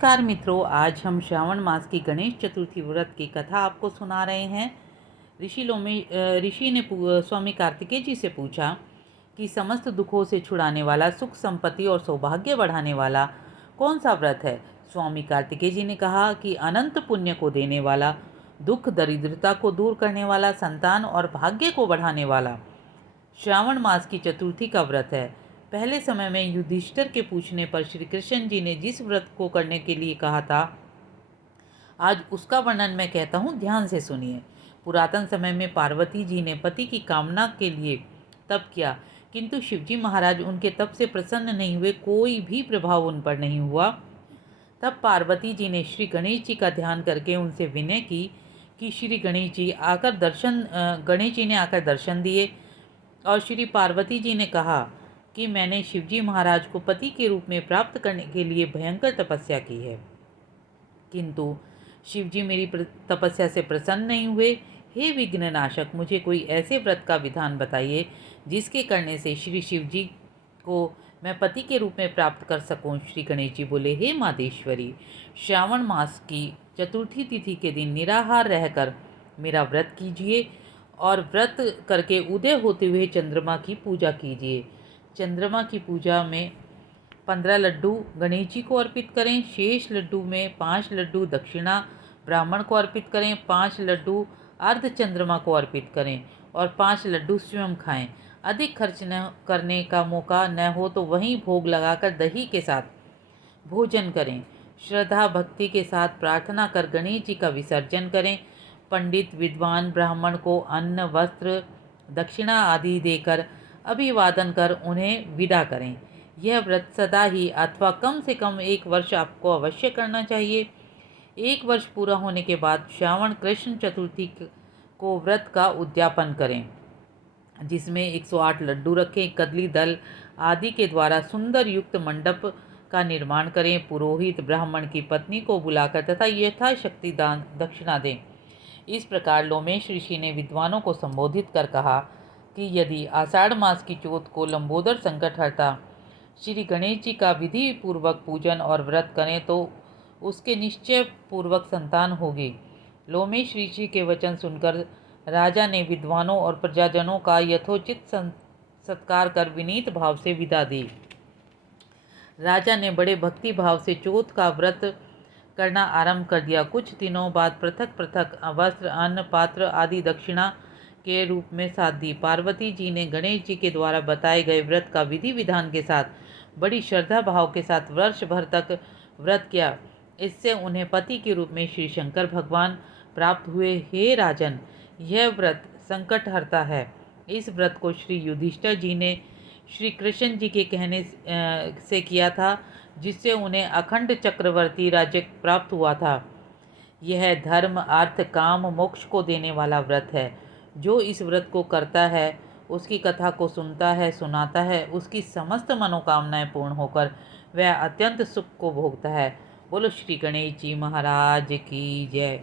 नमस्कार मित्रों, आज हम श्रावण मास की गणेश चतुर्थी व्रत की कथा आपको सुना रहे हैं। ऋषि ने स्वामी कार्तिकेय जी से पूछा कि समस्त दुखों से छुड़ाने वाला, सुख संपत्ति और सौभाग्य बढ़ाने वाला कौन सा व्रत है। स्वामी कार्तिकेय जी ने कहा कि अनंत पुण्य को देने वाला, दुख दरिद्रता को दूर करने वाला, संतान और भाग्य को बढ़ाने वाला श्रावण मास की चतुर्थी का व्रत है। पहले समय में युधिष्ठिर के पूछने पर श्री कृष्ण जी ने जिस व्रत को करने के लिए कहा था, आज उसका वर्णन मैं कहता हूँ, ध्यान से सुनिए। पुरातन समय में पार्वती जी ने पति की कामना के लिए तप किया, किंतु शिवजी महाराज उनके तप से प्रसन्न नहीं हुए, कोई भी प्रभाव उन पर नहीं हुआ। तब पार्वती जी ने श्री गणेश जी का ध्यान करके उनसे विनय की कि श्री गणेश जी ने आकर दर्शन दिए और श्री पार्वती जी ने कहा कि मैंने शिवजी महाराज को पति के रूप में प्राप्त करने के लिए भयंकर तपस्या की है, किंतु शिवजी मेरी तपस्या से प्रसन्न नहीं हुए। हे विघ्ननाशक, मुझे कोई ऐसे व्रत का विधान बताइए जिसके करने से श्री शिवजी को मैं पति के रूप में प्राप्त कर सकूं। श्री गणेश जी बोले, हे मातेश्वरी, श्रावण मास की चतुर्थी तिथि के दिन निराहार रहकर मेरा व्रत कीजिए और व्रत करके उदय होते हुए चंद्रमा की पूजा कीजिए। चंद्रमा की पूजा में 15 लड्डू गणेश जी को अर्पित करें, शेष लड्डू में 5 लड्डू दक्षिणा ब्राह्मण को अर्पित करें, 5 लड्डू अर्ध चंद्रमा को अर्पित करें और 5 लड्डू स्वयं खाएं। अधिक खर्च न करने का मौका न हो तो वहीं भोग लगाकर दही के साथ भोजन करें। श्रद्धा भक्ति के साथ प्रार्थना कर गणेश जी का विसर्जन करें। पंडित विद्वान ब्राह्मण को अन्न वस्त्र दक्षिणा आदि देकर अभिवादन कर उन्हें विदा करें। यह व्रत सदा ही अथवा कम से कम 1 वर्ष आपको अवश्य करना चाहिए। 1 वर्ष पूरा होने के बाद श्रावण कृष्ण चतुर्थी को व्रत का उद्यापन करें, जिसमें 108 लड्डू रखें। कदली दल आदि के द्वारा सुंदर युक्त मंडप का निर्माण करें। पुरोहित ब्राह्मण की पत्नी को बुलाकर तथा यथाशक्ति दान दक्षिणा दें। इस प्रकार लोमेश ऋषि ने विद्वानों को संबोधित कर कहा कि यदि आषाढ़ मास की चौथ को लंबोदर संकटहर्ता श्री गणेश जी का विधि पूर्वक पूजन और व्रत करें तो उसके निश्चय पूर्वक संतान होगी। लोमेश ऋषि के वचन सुनकर राजा ने विद्वानों और प्रजाजनों का यथोचित सत्कार कर विनीत भाव से विदा दी। राजा ने बड़े भक्ति भाव से चौथ का व्रत करना आरंभ कर दिया। कुछ दिनों बाद पृथक पृथक वस्त्र, अन्न, पात्र आदि दक्षिणा के रूप में साथ दी। पार्वती जी ने गणेश जी के द्वारा बताए गए व्रत का विधि विधान के साथ बड़ी श्रद्धा भाव के साथ वर्ष भर तक व्रत किया। इससे उन्हें पति के रूप में श्री शंकर भगवान प्राप्त हुए। हे राजन, यह व्रत संकट हरता है। इस व्रत को श्री युधिष्ठिर जी ने श्री कृष्ण जी के कहने से किया था, जिससे उन्हें अखंड चक्रवर्ती राज्य प्राप्त हुआ था। यह धर्म, अर्थ, काम, मोक्ष को देने वाला व्रत है। जो इस व्रत को करता है, उसकी कथा को सुनता है, सुनाता है, उसकी समस्त मनोकामनाएं पूर्ण होकर वह अत्यंत सुख को भोगता है। बोलो श्री गणेश जी महाराज की जय।